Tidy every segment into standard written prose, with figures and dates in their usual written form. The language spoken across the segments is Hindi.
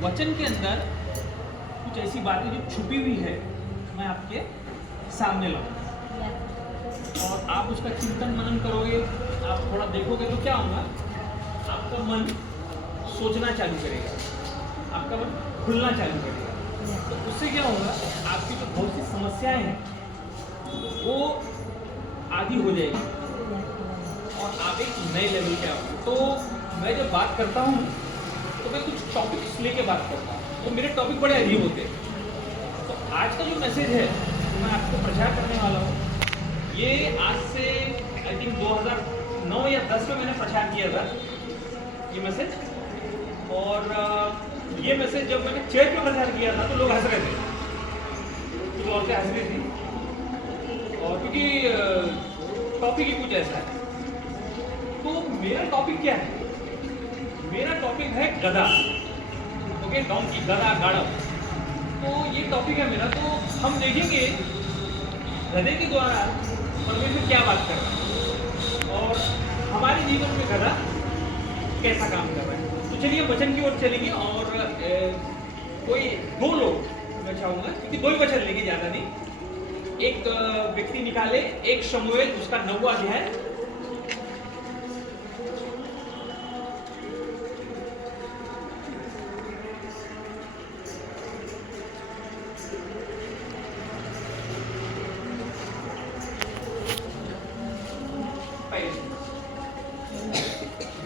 वचन के अंदर कुछ ऐसी बातें जो छुपी हुई है मैं आपके सामने लाऊंगा और आप उसका चिंतन मनन करोगे। आप थोड़ा देखोगे तो क्या होगा, आपका मन सोचना चालू करेगा, आपका मन खुलना चालू करेगा। तो उससे क्या होगा, आपकी जो बहुत सी समस्याएं हैं वो आधी हो जाएगी और आप एक नए लेवल पे आओगे। तो मैं जब बात करता हूँ तो मैं कुछ टॉपिक्स लेके बात करता हूँ, तो मेरे टॉपिक बड़े अजीब होते हैं। तो आज का जो मैसेज है जो मैं आपको प्रचार करने वाला हूँ, ये आज से आई थिंक 2009 या 10 में मैंने प्रचार किया था ये मैसेज। और ये मैसेज जब मैंने चर्च में प्रचार किया था तो लोग हंस रहे थे, कुछ औरतें हंस रही थी, और क्योंकि टॉपिक ही कुछ ऐसा है। तो मेरा टॉपिक क्या है, मेरा टॉपिक है गधा। ओके, डोंकी, गधा, गाड़ा। तो ये टॉपिक है मेरा। तो हम देखेंगे गधे के द्वारा परमेश्वर क्या बात कर रहा है और हमारे जीवन में गधा कैसा काम कर रहा है। तो चलिए वचन की ओर चलेंगे। और कोई दो लोग मैं चाहूँगा, क्योंकि दो ही वचन लेंगे, ज़्यादा नहीं। एक व्यक्ति निकाले, एक शमूएल उसका 9वां अध्याय।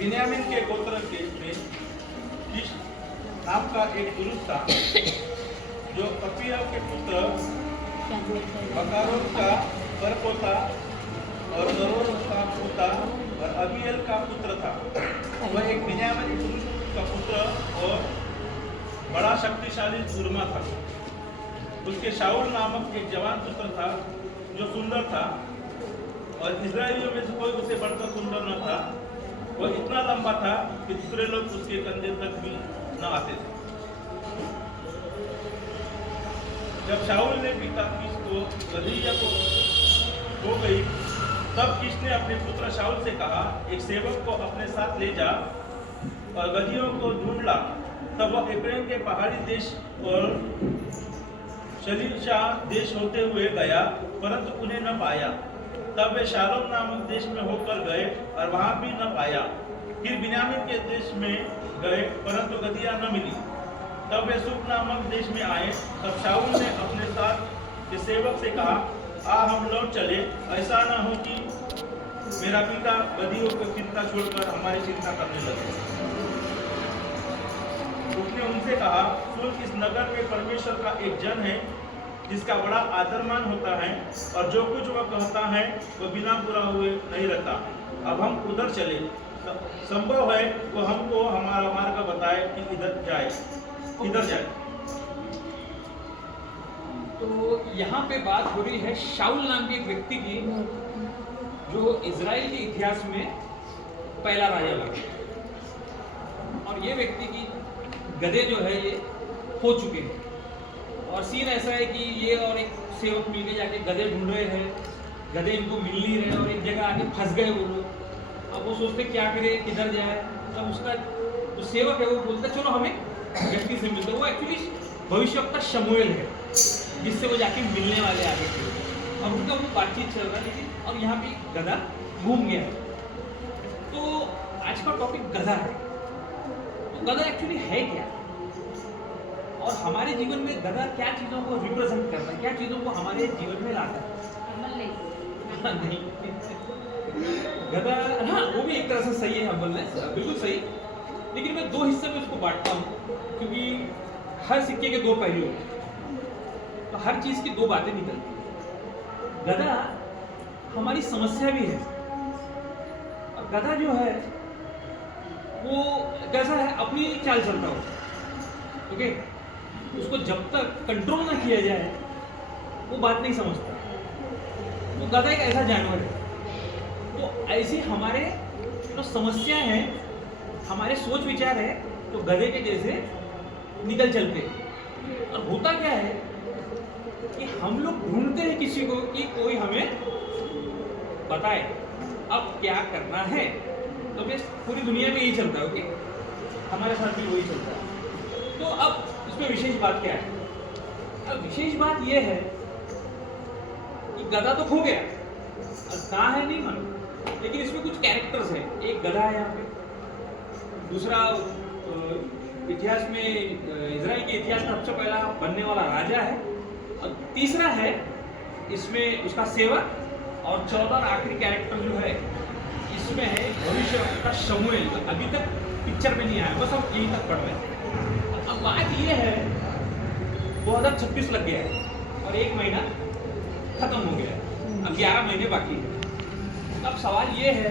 बिन्यामीन के गोत्र के में कीश नाम का एक पुरुष था जो अपिया के पुत्र बकारोन का परपोता और जरोर का पोता और अबीएल का पुत्र था। वह एक बिन्यामीन पुरुष का पुत्र और बड़ा शक्तिशाली सूरमा था। उसके शाऊल नामक एक जवान पुत्र था जो सुंदर था, और इस्राएलियों में से कोई उसे बढ़कर सुंदर न था। वह इतना लंबा था कि दूसरे लोग उसके कंधे तक भी न आते थे। जब शाऊल ने पिता कीश को गदरिया को हो गई, तब कीश ने अपने पुत्र शाऊल से कहा, एक सेवक को अपने साथ ले जा और गदहियों को ढूंढ ला। तब वह एफ्रेम के पहाड़ी देश और शलीशा देश होते हुए गया, परंतु उन्हें न पाया। तब वे शालोम नामक देश में होकर गए और वहां भी न पाया। फिर बिन्यामीन के देश में गए, परंतु गदहिया न मिली। तब वे सुख नामक देश में आए। तब शाऊल ने अपने साथ के सेवक से कहा, आ हम लौट चले, ऐसा न हो कि मेरा पिता गदहियों की चिंता छोड़कर हमारी चिंता करने लगे। उसने उनसे कहा, सुन, इस नगर में परमेश्वर का एक जन है जिसका बड़ा आदरमान होता है, और जो कुछ वह कहता है वह बिना पूरा हुए नहीं रहता। अब हम उधर चले, संभव है वो हमको हमारा मार्ग बताए कि इधर जाए। तो यहाँ पे बात हो रही है शाऊल नाम के एक व्यक्ति की, जो इजराइल के इतिहास में पहला राजा बना। और ये व्यक्ति की गधे जो है ये हो चुके हैं। और सीन ऐसा है कि ये और एक सेवक मिलके जाके गधे ढूंढ रहे हैं, गधे इनको मिल नहीं रहे और एक जगह आके फंस गए वो लोग। अब वो सोचते क्या करे, किधर जाए। तब उसका जो सेवक है वो बोलता चलो हमें व्यक्ति से मिलते। वो एक्चुअली भविष्यवक्ता शमूएल है जिससे वो जाके मिलने वाले आगे थे, और उनका वो बातचीत चल रहा है। लेकिन और यहाँ पे गधा घूम गया। तो आज का टॉपिक गधा है। तो गधा एक्चुअली है क्या, और हमारे जीवन में गधा क्या चीज़ों को रिप्रेजेंट करता है, क्या चीज़ों को हमारे जीवन में लाता है। नहीं, गधा हाँ वो भी एक तरह से सही है, हम बोल रहे हैं बिल्कुल सही। लेकिन मैं दो हिस्से में उसको बांटता हूँ, क्योंकि हर सिक्के के दो पहलू होते हैं, तो हर चीज़ की दो बातें निकलती हैं। गधा हमारी समस्या भी है। और गधा जो है वो कैसा है, अपनी चाल चलता हो। ओके, उसको जब तक कंट्रोल ना किया जाए वो बात नहीं समझता। तो गधा एक ऐसा जानवर है। तो ऐसी हमारे जो समस्या है, हमारे सोच विचार है, तो गधे के जैसे निकल चलते हैं। और होता क्या है कि हम लोग ढूंढते हैं किसी को कि कोई हमें बताए अब क्या करना है। तो बस पूरी दुनिया में यही चलता है। ओके, हमारे साथ भी वही चलता है। तो अब इसमें विशेष बात क्या है? अब विशेष बात यह है कि गधा तो खो गया, अब कहाँ है नहीं मालूम, लेकिन इसमें कुछ कैरेक्टर्स है। एक गधा है यहाँ पे, दूसरा इतिहास में इजराइल के इतिहास में सबसे पहला बनने वाला राजा है, और तीसरा है इसमें उसका सेवक, और चौथा और आखिरी कैरेक्टर जो है इसमें है भविष्य का शमूएल। अभी तक पिक्चर में नहीं आया, बस हम यहीं तक पढ़ रहे हैं। अब बात ये है 2026 लग गया है और 1 महीना खत्म हो गया है, अब 11 महीने बाकी है। अब सवाल ये है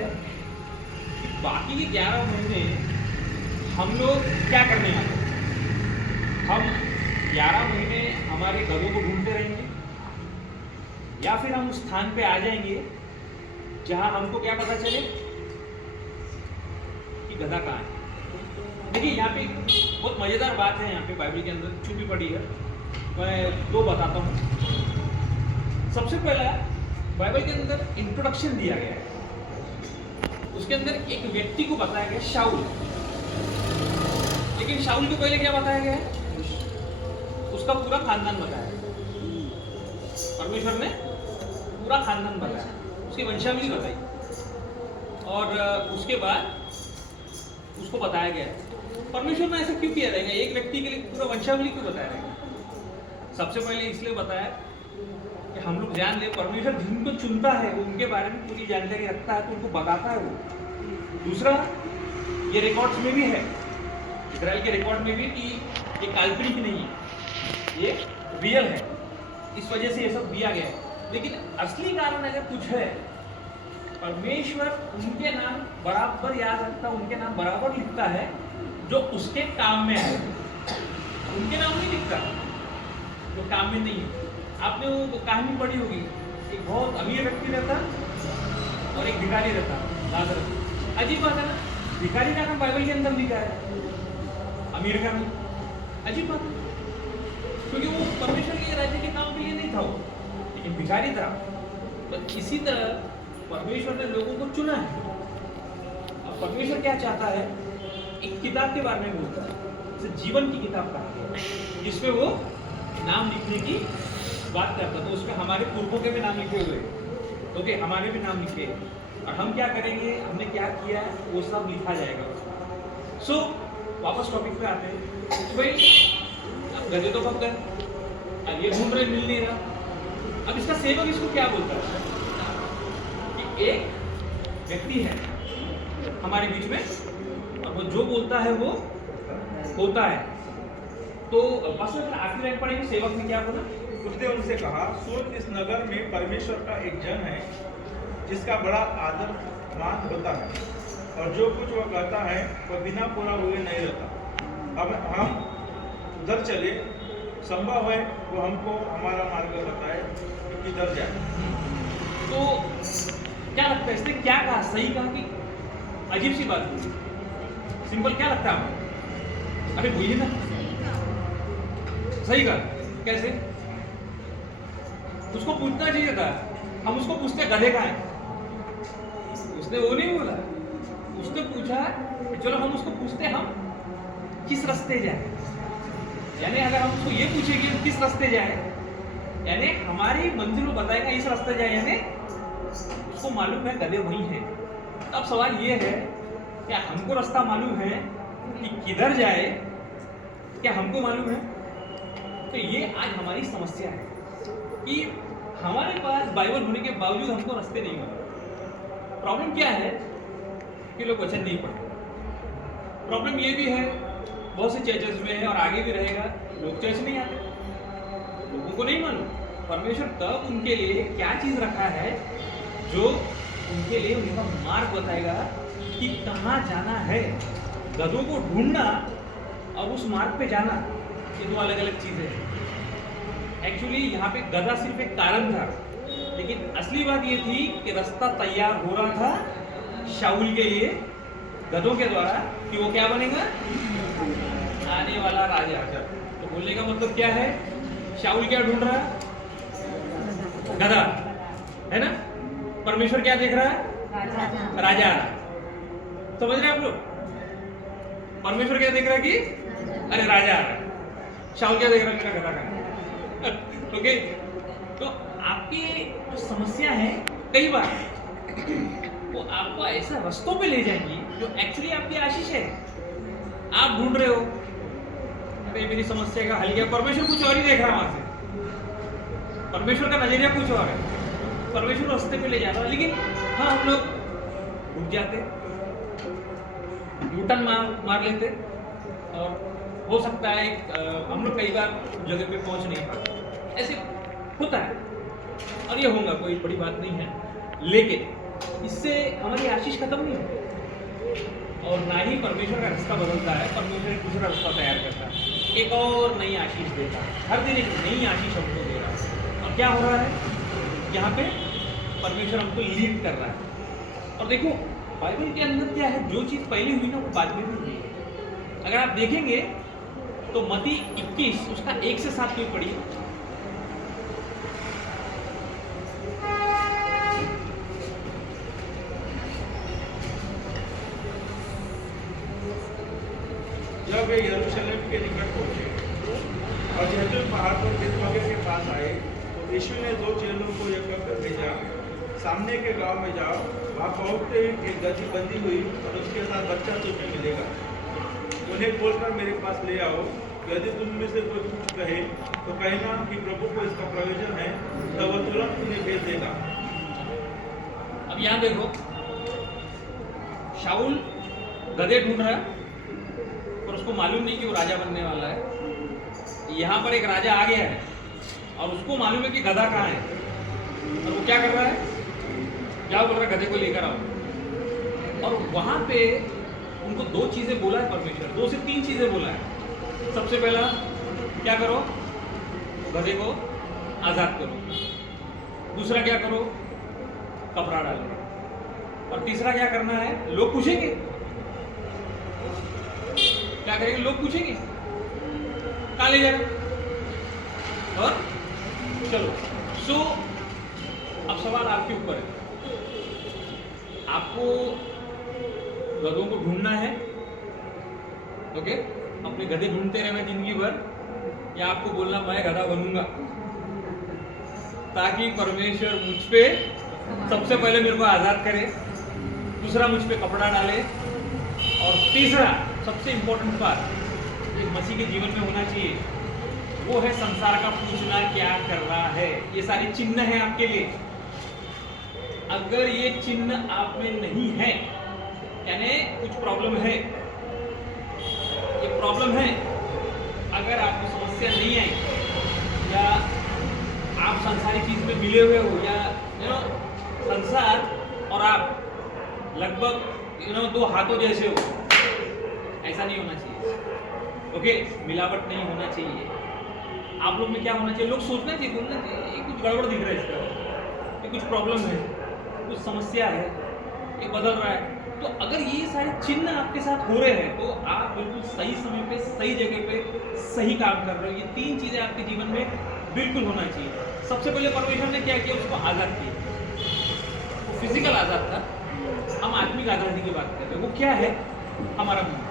कि बाकी के 11 महीने हम लोग क्या करने वाले हैं? हम 11 महीने हमारे घरों को ढूंढते रहेंगे, या फिर हम उस स्थान पे आ जाएंगे जहां हमको क्या पता चले कि गधा कहाँ है। देखिए यहाँ पे बहुत मजेदार बात है, यहाँ पे बाइबल के अंदर छुपी पड़ी है, मैं 2 बताता हूँ। सबसे पहला बाइबल के अंदर इंट्रोडक्शन दिया गया है, उसके अंदर एक व्यक्ति को बताया गया शाऊल, लेकिन शाऊल को पहले क्या बताया गया है? उसका पूरा खानदान बताया। परमेश्वर ने पूरा खानदान बताया, उसकी वंशावली बताई, और उसके बाद उसको बताया गया परमेश्वर ने ऐसा क्यों किया रहेगा, एक व्यक्ति के लिए पूरा वंशावली क्यों बताया रहेगा? सबसे पहले इसलिए बताया कि हम लोग जान ले परमेश्वर जिनको चुनता है वो उनके बारे में पूरी जानकारी रखता है, तो उनको बताता है वो। दूसरा, ये रिकॉर्ड्स में भी है, इजराइल के रिकॉर्ड में भी, कि ये काल्पनिक नहीं है, ये रियल है, इस वजह से ये सब दिया गया है। लेकिन असली कारण अगर कुछ है, परमेश्वर उनके नाम बराबर याद रखता है, उनके नाम बराबर लिखता है जो उसके काम में है, उनके नाम नहीं लिखता जो काम में नहीं है। आपने वो कहानी पढ़ी होगी, एक बहुत अमीर व्यक्ति रहता और एक भिखारी रहता, लाजर। अजीब बात है ना, भिखारी का नाम बाइबल के अंदर लिखा है, अमीर का नहीं। अजीब बात है, क्योंकि वो परमेश्वर के राज्य के काम के लिए नहीं था वो, लेकिन भिखारी था। तो इसी तरह परमेश्वर ने लोगों को चुना है। अब परमेश्वर क्या चाहता है, एक किताब के बारे में बोलता है, जैसे जीवन की किताब कहा गया, जिसमें वो नाम लिखने की बात करता। तो उसमें हमारे पूर्वों के भी नाम लिखे हुए, ओके, हमारे भी नाम लिखे, और हम क्या करेंगे, हमने क्या किया, वो सब लिखा जाएगा। सो वापस टॉपिक पे आते हैं। तो भाई अब गधे तो पक गए, अब ये घूम रहे, मिल नहीं रहा। अब इसका सेवक इसको क्या बोलता है कि एक व्यक्ति है हमारे बीच में, और वो जो बोलता है वो होता है। तो बस आखिरी लाइन पढ़ेंगे, सेवक ने क्या बोला? उसने उनसे कहा, सुन, इस नगर में परमेश्वर का एक जन है जिसका बड़ा आदर मान होता है, और जो कुछ वह कहता है वह बिना पूरा हुए नहीं रहता। अब हम उधर चले, संभव है वो हमको हमारा मार्ग बताए कि किधर जाए। तो क्या लगता है, इसने क्या कहा? सही कहा कि अजीब सी बात हुई? सिंपल क्या लगता है आपको? अरे बोलिए ना, सही कहा। कैसे? उसको पूछना चाहिए था, हम उसको पूछते गधे का है, उसने वो नहीं बोला, उसने पूछा चलो हम उसको पूछते हम किस रास्ते जाए। यानी अगर हम उसको ये पूछेंगे कि किस रास्ते जाए, यानी हमारी मंजिल वो बताएगा इस रास्ते जाए, यानी उसको मालूम है गधे वही है। अब सवाल ये है, क्या हमको रास्ता मालूम है कि किधर जाए? क्या हमको मालूम है? तो ये आज हमारी समस्या है कि हमारे पास बाइबल होने के बावजूद हमको रास्ते नहीं मालूम। प्रॉब्लम क्या है कि लोग वचन नहीं पढ़ते। प्रॉब्लम ये भी है, बहुत से चर्चेस में है और आगे भी रहेगा, लोग चर्च नहीं आते, लोगों को नहीं मालूम परमेश्वर कब उनके लिए क्या चीज रखा है जो उनके लिए उनका मार्ग बताएगा कि कहाँ जाना है। गधों को ढूंढना और उस मार्ग पे जाना, ये 2 अलग अलग चीजें हैं। एक्चुअली यहाँ पे गधा सिर्फ एक कारण था, लेकिन असली बात ये थी कि रास्ता तैयार हो रहा था शाऊल के लिए गधों के द्वारा कि वो क्या बनेगा, आने वाला राजा। तो बोलने का मतलब क्या है, शाऊल क्या ढूंढ रहा है? गधा, है ना? परमेश्वर क्या देख रहा है? राजा। समझ रहे आप लोग? परमेश्वर क्या देख रहा है कि अरे राजा आ रहा है, शाऊल क्या देख रहा है, मेरा गधा का। ओके, तो आपकी जो समस्या है कई बार वो आपको ऐसे रास्तों पे ले जाएंगी जो एक्चुअली आपकी आशीष है। आप ढूंढ रहे हो अरे मेरी समस्या का हल क्या, परमेश्वर कुछ और ही देख रहा है वहां से, परमेश्वर का नजरिया कुछ और है, परमेश्वर रास्ते पे ले जा रहा है। लेकिन हाँ, हम लोग रुक जाते, यूटर्न मार लेते, और हो सकता है हम लोग कई बार जगह पे पहुंच नहीं पाते, ऐसे होता है, और ये होगा, कोई बड़ी बात नहीं है। लेकिन इससे हमारी आशीष खत्म नहीं होती, और ना ही परमेश्वर का रास्ता बदलता है, परमेश्वर एक दूसरा रास्ता तैयार करता है, एक और नई आशीष देता है, हर दिन एक नई आशीष हमको दे रहा है। और क्या हो रहा है यहाँ पे, परमेश्वर हमको लीड कर रहा है। और देखो बाइबल के अंदर क्या है, जो चीज पहले हुई ना वो बाद में भी हुई है। अगर आप देखेंगे तो मत्ती 21 उसका 1 से 7 कोई पढ़िए। जब वे यरूशलेम के निकट पहुंचे और जैतून पहाड़ पर बेतफगे के पास आए, तो यीशु ने 2 चेलों को एकत्र कर भेजा, सामने के गांव में जाओ, वहाँ पहुंचते ही एक गधी बंधी हुई और उसके साथ बच्चा तुम्हें मिलेगा, उन्हें खोलकर मेरे पास ले आओ। यदि तुम में से कोई कुछ कहे तो कहना कि प्रभु को इसका प्रयोजन है, तब वह तुरंत उन्हें भेज देगा। अब यहाँ देखो, शाऊल गधे ढूंढ रहा है और उसको मालूम नहीं कि वो राजा बनने वाला है। यहाँ पर एक राजा आ गया है और उसको मालूम है कि गधा कहाँ है, और वो क्या कर रहा है, क्या बोल रहा है, गधे को लेकर आओ। और वहां पे उनको 2 चीजें बोला है परमेश्वर, 2 से 3 चीजें बोला है। सबसे पहला क्या करो, गधे को आजाद करो। दूसरा क्या करो, कपड़ा डालो। और तीसरा क्या करना है, लोग पूछेंगे, क्या करेंगे, लोग पूछेंगे कहाँ ले जा रहे, और चलो। सो अब सवाल आपके ऊपर है, आपको गधों को ढूंढना है, ओके, अपने गधे ढूंढते रहना जिंदगी भर, या आपको बोलना मैं गधा बनूंगा ताकि परमेश्वर मुझ पे सबसे पहले मेरे को आजाद करे, दूसरा मुझ पे कपड़ा डाले, और तीसरा सबसे इंपॉर्टेंट बात ये मसीह के जीवन में होना चाहिए, वो है संसार का पूछना क्या कर रहा है। ये सारे चिन्ह हैं आपके लिए। अगर ये चिन्ह आप में नहीं है, यानी कुछ प्रॉब्लम है, ये प्रॉब्लम है। अगर आपको समस्या नहीं आई, या आप संसारी चीज में मिले हुए हो, या संसार और आप लगभग 2 हाथों जैसे हो, ऐसा नहीं होना चाहिए, ओके, मिलावट नहीं होना चाहिए। आप लोग में क्या होना चाहिए, लोग सोचना चाहिए, बोलना चाहिए ये कुछ गड़बड़ दिख रहा है, इसका ये कुछ प्रॉब्लम है, कुछ समस्या है, ये बदल रहा है। तो अगर ये सारे चिन्ह आपके साथ हो रहे हैं तो आप बिल्कुल सही समय पे, सही जगह पे, सही काम कर रहे हो। ये 3 चीजें आपके जीवन में बिल्कुल होना चाहिए। सबसे पहले परमेश्वर ने क्या किया, उसको आजाद किया। वो फिजिकल आजाद था, हम आत्मिक आजादी की बात कर रहे हैं। वो क्या है, हमारा मन।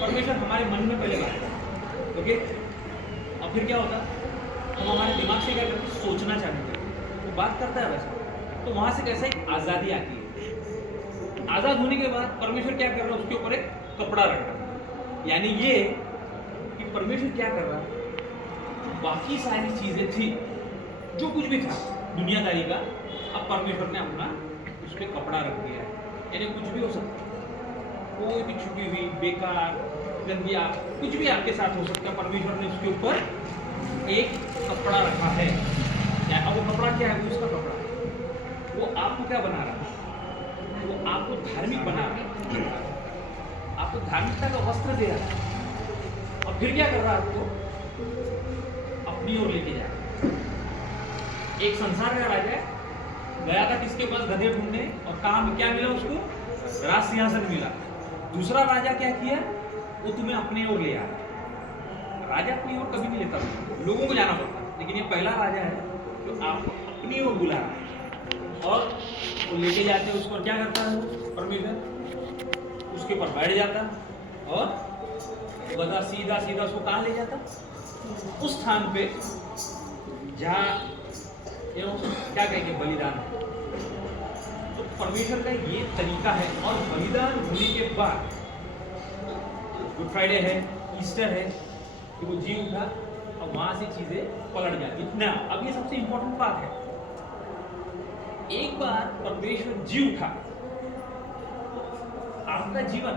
परमेश्वर हमारे मन में पहले बात करता, ओके, और फिर क्या होता, हम हमारे दिमाग से क्या करते, सोचना चाहते हैं, वो बात करता है वैसे, तो वहां से कैसा एक आजादी आती है। आजाद होने के बाद परमेश्वर क्या कर रहा है, उसके ऊपर एक कपड़ा रख रहा है। यानी ये कि परमेश्वर क्या कर रहा है, बाकी सारी चीजें थी, जो कुछ भी था दुनियादारी का, अब परमेश्वर ने अपना उस पर कपड़ा रख दिया है। यानी कुछ भी हो सकता है, कोई भी छुपी हुई बेकार गंदिया कुछ भी आपके साथ हो सकता है, परमेश्वर ने उसके ऊपर एक कपड़ा रखा है। अब वो कपड़ा क्या है, वो उसका कपड़ा है। वो आपको क्या बना रहा है, वो आपको धार्मिक बना रहा है, आपको धार्मिकता का वस्त्र दे रहा है। और फिर क्या कर रहा है, आपको अपनी ओर लेके जा रहा है। एक संसार का राजा गया था किसके पास, गधे ढूंढने, और काम क्या मिला उसको, राज सिंहासन मिला। दूसरा राजा क्या किया, वो तुम्हें अपने ओर ले आया। राजा अपनी ओर कभी नहीं लेता, लोगों को जाना पड़ता, लेकिन ये पहला राजा है जो आपको अपनी ओर बुला रहा है, और वो लेके जाते हैं उसको। क्या करता है परमेश्वर, उसके ऊपर बैठ जाता और गधा सीधा सीधा उसको कहाँ ले जाता? उस स्थान पे जहाँ क्या कहेंगे, बलिदान। तो परमेश्वर का ये तरीका है। और बलिदान होने के बाद गुड फ्राइडे है, ईस्टर है, कि वो जी उठा और वहां से चीजें पलट जाती ना। अब ये सबसे इंपॉर्टेंट बात है, एक बार परमेश्वर जी उठा, आपका जीवन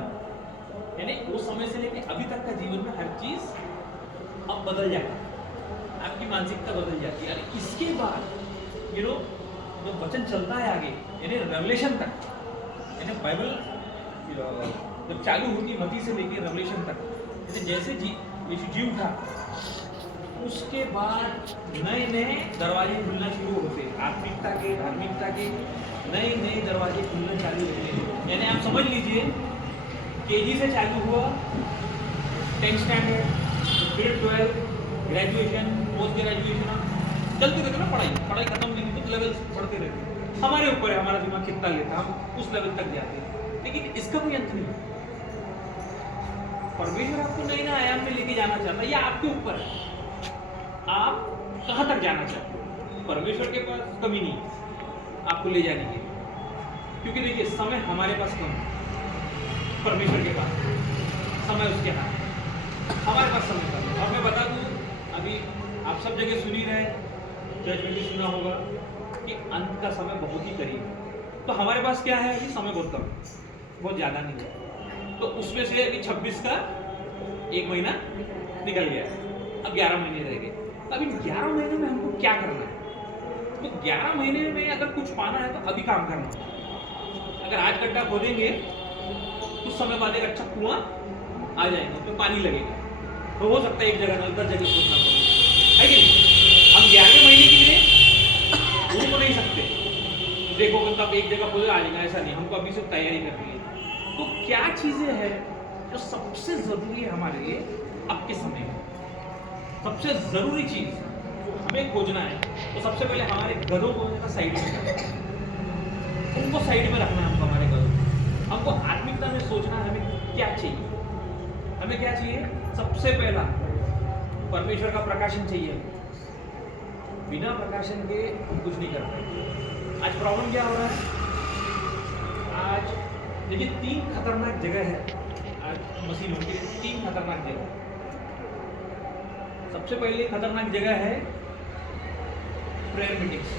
यानी उस समय से लेकर अभी तक का जीवन में हर चीज अब बदल जाएगा, आपकी मानसिकता बदल जाती है। और इसके बाद जो वचन चलता है आगे यानी रेवलेशन तक, यानी बाइबल जब चालू होती मती से लेकर रेवलेशन तक, यानी जैसे यीशु जी उठा उसके बाद नए नए दरवाजे खुलना शुरू होते हैं, आत्मिकता के, धार्मिकता के नए नए दरवाजे खुलना चालू होते हैं। यानी आप समझ लीजिए केजी से चालू हुआ, 10th स्टैंडर्ड, फिर 12, ग्रेजुएशन, पोस्ट ग्रेजुएशन, चलती रहती ना पढ़ाई खत्म नहीं होती, कुछ लेवल बढ़ते रहते। हमारे ऊपर है हमारा दिमाग कितना लेता, हम उस लेवल तक जाते हैं, लेकिन इसका कोई अंत नहीं। परमेश्वर आपको नए नए आयाम में लेके जाना चाहता है, या आपके ऊपर है आप कहां तक जाना चाहते हो। परमेश्वर के पास कमी नहीं है आपको ले जाने की, क्योंकि देखिए समय हमारे पास कम है, परमेश्वर के पास समय उसके हाथ है, हमारे पास समय कम है। और मैं बता दूं, अभी आप सब जगह सुन ही रहे, चर्च में भी सुना होगा कि अंत का समय बहुत ही करीब है। तो हमारे पास क्या है, अभी समय बहुत कम है, बहुत ज़्यादा नहीं है। तो उसमें से अभी 26 का 1 महीना निकल गया, अब 11 महीने रह गए। अब इन 11 महीने में हमको क्या करना है? तो 11 महीने में अगर कुछ पाना है तो अभी काम करना है। अगर आज गड्ढा खोदेंगे कुछ समय बाद एक अच्छा कुआं आ जाएगा, उसमें पानी लगेगा, तो हो सकता है एक जगह 10 जगह खोदना पड़े, है कि नहीं? हम 11वें महीने के लिए घूम नहीं सकते, देखो तब एक जगह खोदे आ जाएगा, ऐसा नहीं, हमको अभी से तैयारी करनी है। तो क्या चीजें हैं जो सबसे जरूरी है हमारे लिए अब के समय में? सबसे जरूरी चीज हमें खोजना है, तो सबसे पहले हमारे घरों को साइड में रखना है, उनको साइड में रखना है हमको, हमारे घरों। हमको आत्मिकता में सोचना है हमें क्या चाहिए। हमें क्या चाहिए? सबसे पहला परमेश्वर का प्रकाशन चाहिए। बिना प्रकाशन के हम कुछ नहीं कर पाएंगे। आज प्रॉब्लम क्या हो रहा है? आज देखिए 3 खतरनाक जगह है आज मसीह लोगों के लिए, 3 खतरनाक जगह। सबसे पहले खतरनाक जगह है प्रेयर मीटिंग्स,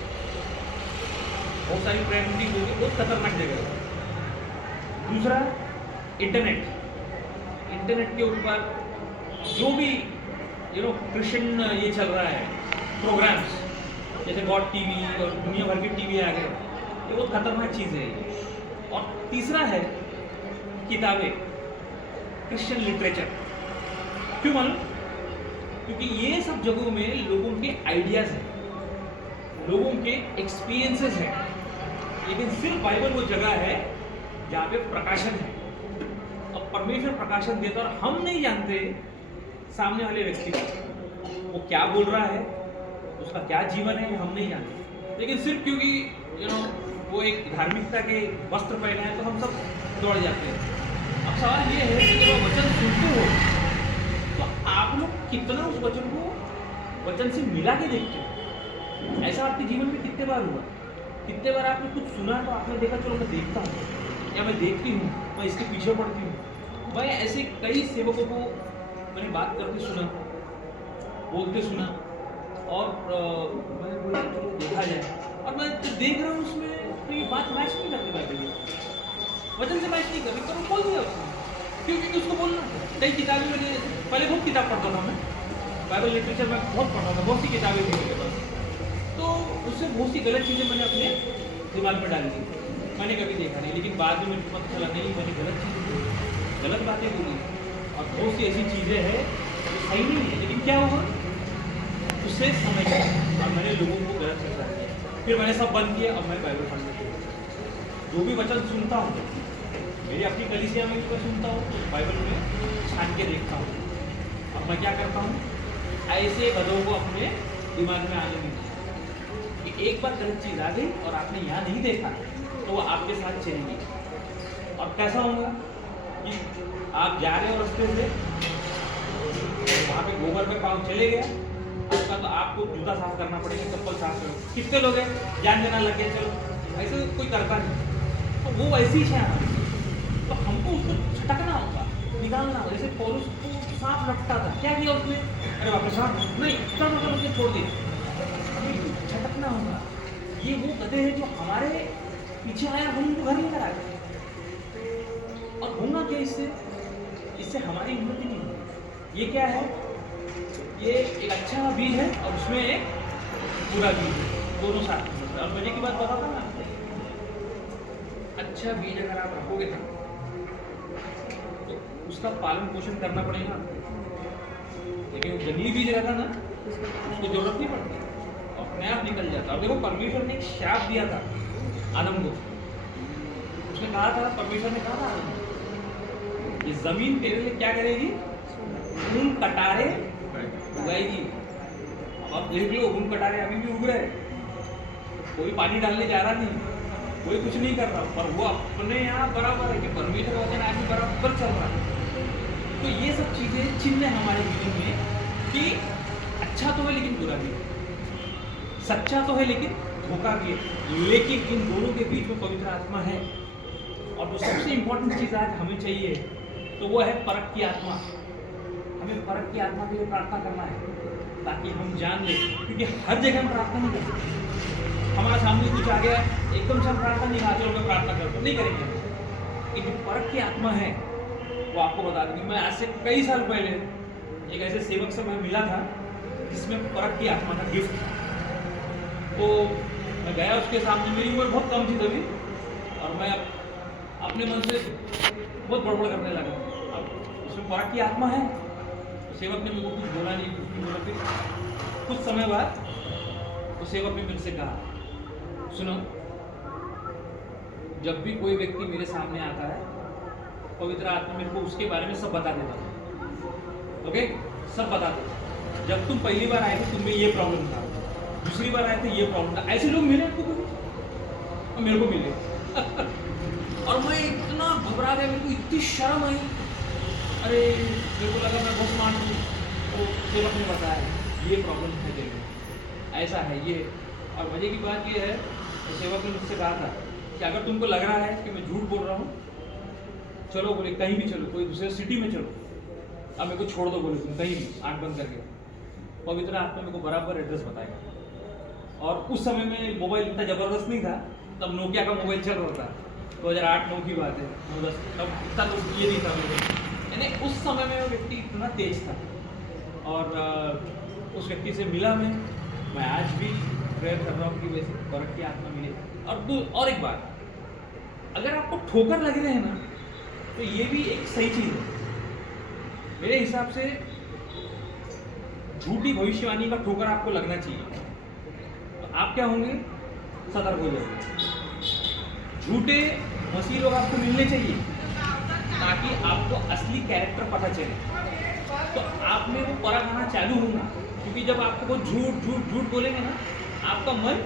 बहुत सारी प्रेयर मीटिंग होगी, बहुत खतरनाक जगह है। दूसरा इंटरनेट के ऊपर जो भी क्रिश्चियन ये चल रहा है प्रोग्राम्स, जैसे गॉड टीवी और दुनिया भर के टीवी आ गए, ये बहुत खतरनाक चीज़ है। और तीसरा है किताबें, क्रिश्चियन लिटरेचर। क्यों मालूम? क्योंकि ये सब जगहों में लोगों के आइडियाज हैं, लोगों के एक्सपीरियंसेस हैं, लेकिन सिर्फ बाइबल वो जगह है जहाँ पे प्रकाशन है। अब परमेश्वर प्रकाशन देता और हम नहीं जानते सामने वाले व्यक्ति को वो क्या बोल रहा है, उसका क्या जीवन है, हम नहीं जानते। लेकिन सिर्फ क्योंकि वो एक धार्मिकता के वस्त्र पहना है तो हम सब दौड़ जाते हैं। अब सवाल ये है कि जब आप वचन सुनते हो तो आप लोग कितना उस वचन को वचन से मिला के देखते हो। ऐसा आपके जीवन में कितने बार हुआ? कितने बार आपने कुछ सुना तो आपने देखा चलो मैं देखता हूँ या मैं देखती हूँ, मैं इसके पीछे पड़ती हूँ। मैं ऐसे कई सेवकों को मैंने बात करते सुना, बोलते सुना, और मैंने बोला देखा जाए, और मैं देख रहा हूँ उसमें तो ये बात मैच नहीं करती, वचन से मैच नहीं करती, तो वो बोल दिया उसने, क्योंकि उसको बोलना। कई किताबें मैंने पहले बहुत किताब पढ़ता था, मैं बाइबल लिटरेचर में बहुत पढ़ता था, बहुत सी किताबें थी मेरे पास, तो उससे बहुत सी गलत चीज़ें मैंने अपने दिमाग में डाल दी। मैंने कभी देखा नहीं, लेकिन बाद में मुझे पता चला नहीं, मैंने गलत चीज़ें बोली, गलत बातें बोली, और बहुत सी ऐसी चीज़ें हैं जो सही नहीं है। लेकिन क्या हुआ, उससे समझ और मैंने लोगों को गलत समझा दिया। फिर मैंने सब बंद किया, अब मैं बाइबल पढ़ना शुरू किया। जो भी वचन सुनता हूँ, मेरी अपनी कलीसिया में भी सुनता हूँ, तो बाइबल में छान के देखता हूँ। अब मैं क्या करता हूँ, ऐसे पदों को अपने दिमाग में आने नहीं देता कि एक बार गलत चीज़ आ गई और आपने यहाँ नहीं देखा तो वो आपके साथ चलेगी। और कैसा होगा कि आप जा रहे हो रास्ते से, गोबर पे पाँव चले गया, उसका तो आपको जूता साफ करना पड़ेगा, चप्पल साफ करो। कितने लोग हैं जान देना लग गया, चलो ऐसे तो कोई करता नहीं। तो वो वैसी है हमारी, तो हमको उसको छटकना होगा, निकालना होगा। जैसे पौलुस को सांप लपटा था, क्या किया उसने? अरे वापस सांप नहीं, सब उसने छोड़ दिया। छटकना होगा। ये वो गधे हैं जो हमारे पीछे आया, हम उनको घर लेकर आ गए। और होगा क्या इससे? इससे हमारी उन्नति नहीं होगी। ये क्या है? ये एक अच्छा बीज है और उसमें एक बुरा बीज है, दोनों साथ में। और मजे की बात बताता ना, अच्छा बीज अगर आप रखोगे ना तो उसका पालन पोषण करना पड़ेगा, लेकिन जंगली बीज रहता ना उसको जरूरत नहीं पड़ती, अपने आप निकल जाता। और देखो परमेश्वर ने एक श्राप दिया था आदम को। उसने कहा था, परमेश्वर ने कहा था ये जमीन तेरे लिए क्या करेगी? ऊन कटारे उगाएगी। अब देख लो ऊन कटारे अभी भी उग रहे, कोई पानी डालने जा रहा नहीं, कोई कुछ नहीं कर रहा, पर वो अपने यहाँ बराबर है कि परमेश्वर वचन आज भी बराबर चल रहा है। तो ये सब चीजें चिन्ह है हमारे जीवन में कि अच्छा तो है लेकिन बुरा भी है, सच्चा तो है लेकिन धोखा भी है, लेकिन इन दोनों के बीच में पवित्र आत्मा है। और जो सबसे इंपॉर्टेंट चीज आज हमें चाहिए तो वो है परख की आत्मा। हमें परख की आत्मा के लिए प्रार्थना करना है ताकि हम जान लें, क्योंकि हर जगह हम प्रार्थना नहीं कर सकते। हमारे सामने कुछ आ गया है, एकदम से हम प्रार्थना नहीं कहा चलो मैं प्रार्थना करता हूँ, नहीं करेंगे। ये जो परख की आत्मा है वो आपको बता दूंगी। मैं आज से कई साल पहले एक ऐसे सेवक से मैं मिला था जिसमें परख की आत्मा का गिफ्ट था। तो मैं गया उसके सामने, मेरी उम्र बहुत कम थी तभी, और मैं अपने मन से बहुत बड़बड़ करने लगा। अब उसमें परख की आत्मा है, तो सेवक ने मेरे को कुछ बोला नहीं, कुछ नहीं बोला। फिर कुछ समय बाद तो सेवक ने मुझसे कहा, सुनो, जब भी कोई व्यक्ति मेरे सामने आता है पवित्र आत्मा मेरे को उसके बारे में सब बता देता है। ओके, सब बता देता। जब तुम पहली बार आए थे तुम में ये प्रॉब्लम था, दूसरी बार आए थे ये प्रॉब्लम था। ऐसे लोग मिले आपको कभी? और मेरे को मिले और मैं इतना घबरा गया, मेरे को इतनी शर्म आई। अरे मेरे को लगा मैं बहुत स्मार्ट हूँ। तो सेवक ने बताया ये प्रॉब्लम है दिल में, ऐसा है ये। और मजे की बात ये है, तो सेवक ने मुझसे कहा था कि अगर तुमको लग रहा है कि मैं झूठ बोल रहा हूँ, चलो बोले कहीं भी चलो, कोई दूसरे सिटी में चलो, अब मेरे को छोड़ दो, बोले तुम कहीं भी आंख बंद करके। पवित्र आत्मा मेरे को बराबर एड्रेस बताएगा। और उस समय में मोबाइल इतना ज़बरदस्त नहीं था, तब नोकिया का मोबाइल चल रहा था, 2008-9 की बात है, 9-10, तब इतना तो ये नहीं था मेरे। यानी उस समय में वो व्यक्ति इतना तेज था। और उस व्यक्ति से मिला मैं आज भी प्रेयर कर रहा हूँ कि वैसे परख की आत्मा मिले। और एक बात, अगर आपको ठोकर लग रहे हैं ना तो ये भी एक सही चीज़ है। मेरे हिसाब से झूठी भविष्यवाणी का ठोकर आपको लगना चाहिए, तो आप क्या होंगे? सतर्क हो जाएंगे। झूठे मसीह लोग आपको मिलने चाहिए ताकि आपको असली कैरेक्टर पता चले, तो आप में वो परख आना चालू होगा। क्योंकि जब आपको वो झूठ बोलेंगे ना, आपका मन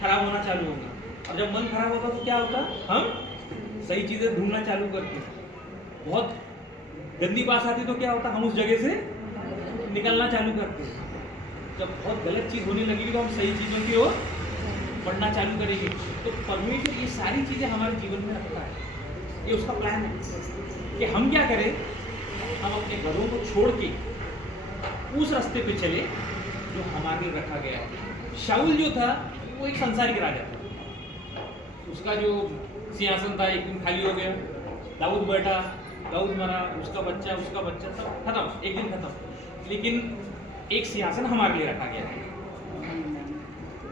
खराब होना चालू होगा। और जब मन खराब होता तो क्या होता? हम सही चीज़ें ढूंढना चालू करते। बहुत गंदी बात आती तो क्या होता? हम उस जगह से निकलना चालू करते। जब बहुत गलत चीज़ होने लगेगी तो हम सही चीज़ों की ओर बढ़ना चालू करेंगे। तो परमेश्वर ये सारी चीज़ें हमारे जीवन में रखता है, ये उसका प्लान है कि हम क्या करें, हम अपने घरों को छोड़ के उस रास्ते पे चले जो हमारे लिए रखा गया है। शाऊल जो था वो एक संसारिक राजा था, उसका जो सिंहासन था एक दिन खाली हो गया, दाऊद बैठा, दाऊद मरा, उसका बच्चा सब खत्म, एक दिन खत्म। लेकिन एक सिंहासन हमारे लिए रखा गया है